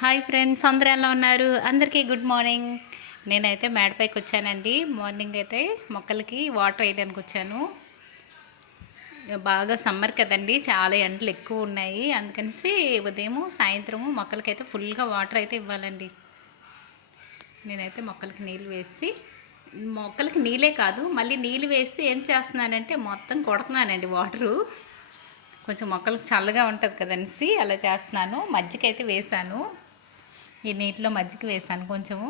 Hi friends అందరూ ఎలా ఉన్నారు? అందరికీ గుడ్ మార్నింగ్. నేనైతే మేడపైకి వచ్చానండి. మార్నింగ్ అయితే మొక్కలకి వాటర్ వేయడానికి వచ్చాను. బాగా సమ్మర్ కదండి చాలా ఎండలు ఎక్కువ ఉన్నాయి. అందుకనేసి ఉదయము సాయంత్రము మొక్కలకైతే ఫుల్గా వాటర్ అయితే ఇవ్వాలండి. నేనైతే మొక్కలకి నీళ్ళు వేసి మొక్కలకి నీళ్ళే కాదు మళ్ళీ నీళ్ళు వేసి ఏం చేస్తున్నానంటే మొత్తం కొడుతున్నానండి వాటరు. కొంచెం మొక్కలకు చల్లగా ఉంటుంది కదనేసి అలా చేస్తున్నాను. మజ్జిగ అయితే వేసాను ఈ నీటిలో మజ్జిగ వేసాను కొంచెము.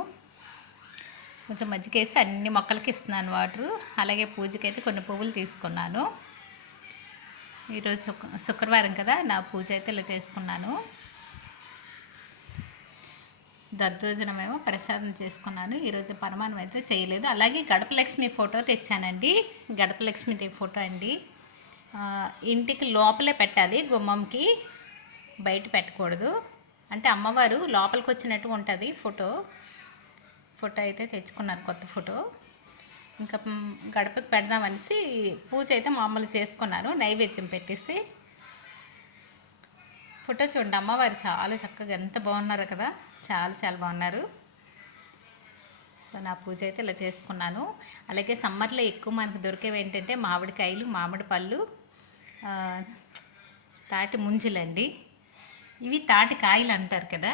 కొంచెం మజ్జిగ వేసి అన్ని మొక్కలకి ఇస్తున్నాను వాటరు. అలాగే పూజకైతే కొన్ని పువ్వులు తీసుకున్నాను. ఈరోజు శుక్ శుక్రవారం కదా నా పూజ అయితే ఇలా చేసుకున్నాను. దద్దోజనమేమో ప్రసాదం చేసుకున్నాను. ఈరోజు పరమానం అయితే చేయలేదు. అలాగే గడపలక్ష్మి ఫోటో తెచ్చానండి. గడపలక్ష్మి ఫోటో అండి. ఇంటికి లోపలే పెట్టాలి గుమ్మంకి. బయట పెట్టకూడదు. అంటే అమ్మవారు లోపలికి వచ్చినట్టు ఉంటుంది ఫోటో. ఫోటో అయితే తెచ్చుకున్నారు కొత్త ఫోటో. ఇంకా గడపకి పెడదామనేసి పూజ అయితే మామూలు చేసుకున్నారు. నైవేద్యం పెట్టేసి. ఫోటో చూడండి అమ్మవారు చాలా చక్కగా ఎంత బాగున్నారు కదా. చాలా చాలా బాగున్నారు. సో నా పూజ అయితే ఇలా చేసుకున్నాను. అలాగే సమ్మర్లో ఎక్కువ మనకు దొరికేవి ఏంటంటే మామిడికాయలు మామిడి పళ్ళు తాటి ముంజులండి. ఇవి తాటి కాయలు అంటారు కదా.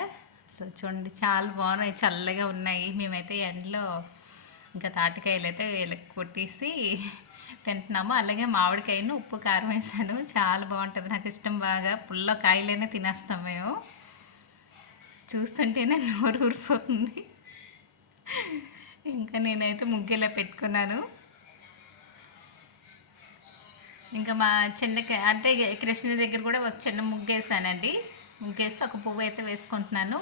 సో చూడండి చాలా బాగున్నాయి చల్లగా ఉన్నాయి. మేమైతే ఎండలో ఇంకా తాటికాయలు అయితే ఇలా కొట్టేసి తింటున్నాము. అలాగే మామిడికాయను ఉప్పు కారం వేసాను. చాలా బాగుంటుంది. నాకు ఇష్టం బాగా. పుల్ల కాయలైనా తినేస్తాం మేము. చూస్తుంటేనే నోరు ఊరిపోతుంది. ఇంకా నేనైతే ముగ్గులా పెట్టుకున్నాను. ఇంకా మా చిన్న అంటే కృష్ణ దగ్గర కూడా ఒక చిన్న ముగ్గేసానండి. ముగ్గేసి ఒక పువ్వు అయితే వేసుకుంటున్నాను.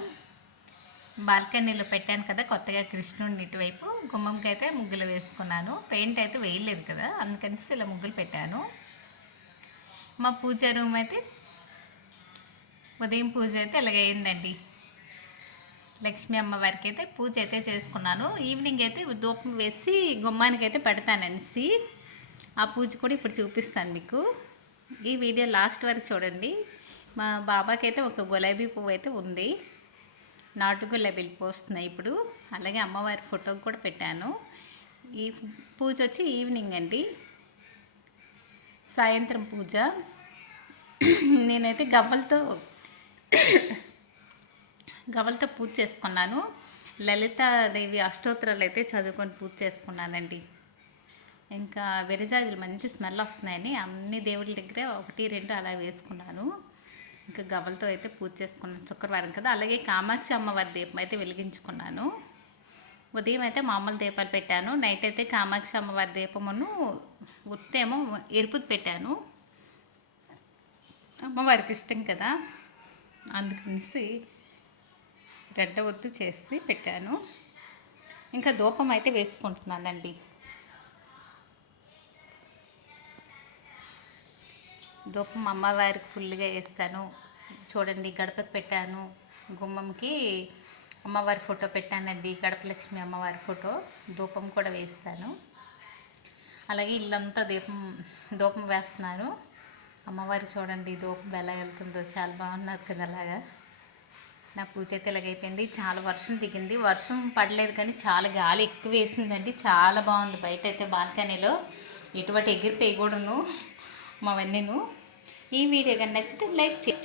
బాల్కనీలో పెట్టాను కదా కొత్తగా కృష్ణుడిని ఇటువైపు. గుమ్మంకి అయితే ముగ్గులు వేసుకున్నాను. పెయింట్ అయితే వేయలేదు కదా అందుకని ఇలా ముగ్గులు పెట్టాను. మా పూజ రూమ్ అయితే ఉదయం పూజ అయితే ఇలాగైందండి అయిందండి. లక్ష్మీ అమ్మవారికి అయితే పూజ అయితే చేసుకున్నాను. ఈవినింగ్ అయితే ధూపం వేసి గుమ్మానికి అయితే పెడతాననేసి ఆ పూజ కూడా ఇప్పుడు చూపిస్తాను మీకు. ఈ వీడియో లాస్ట్ వరకు చూడండి. మా బాబాకైతే ఒక గులాబీ పువ్వు అయితే ఉంది. నాటు గులాబీలు పోస్తున్నాయి ఇప్పుడు. అలాగే అమ్మవారి ఫోటో కూడా పెట్టాను. ఈ పూజ వచ్చి ఈవినింగ్ అండి. సాయంత్రం పూజ. నేనైతే గవ్వలతో గవ్వలతో పూజ చేసుకున్నాను. లలితాదేవి అష్టోత్తరాలు అయితే చదువుకొని పూజ చేసుకున్నానండి. ఇంకా విరజాజులు మంచి స్మెల్ వస్తున్నాయని అన్ని దేవుళ్ళ దగ్గర ఒకటి రెండు అలా వేసుకున్నాను. ఇంకా గవ్వలతో అయితే పూజ చేసుకున్నాను. శుక్రవారం కదా. అలాగే కామాక్షి అమ్మవారి దీపం అయితే వెలిగించుకున్నాను. ఉదయం అయితే మామూలు దీపాలు పెట్టాను. నైట్ అయితే కామాక్షి అమ్మవారి దీపమును ఉత్తేమో ఎరుపుది పెట్టాను. అమ్మవారికి ఇష్టం కదా. అందుకనేసి గడ్డ ఒత్తు చేసి పెట్టాను. ఇంకా ధూపం అయితే వేసుకుంటున్నానండి. ధూపం అమ్మవారికి ఫుల్గా వేస్తాను. చూడండి గడపకు పెట్టాను. గుమ్మంకి అమ్మవారి ఫోటో పెట్టానండి. గడపలక్ష్మి అమ్మవారి ఫోటో. ధూపం కూడా వేస్తాను. అలాగే ఇల్లంతా దీపం ధూపం వేస్తున్నాను అమ్మవారి చూడండి ధూపం ఎలా వెళ్తుందో. చాలా బాగున్నది కదా అలాగా. నా పూజ అయితే ఇలాగైపోయింది. చాలా వర్షం దిగింది. వర్షం పడలేదు కానీ చాలా గాలి ఎక్కువ వేసిందండి. చాలా బాగుంది. బయట అయితే బాల్కనీలో ఎటువంటి ఎగిరిపోయి కూడాను మావన్నీను. ఈ వీడియో కానీ నచ్చితే లైక్ చేయండి.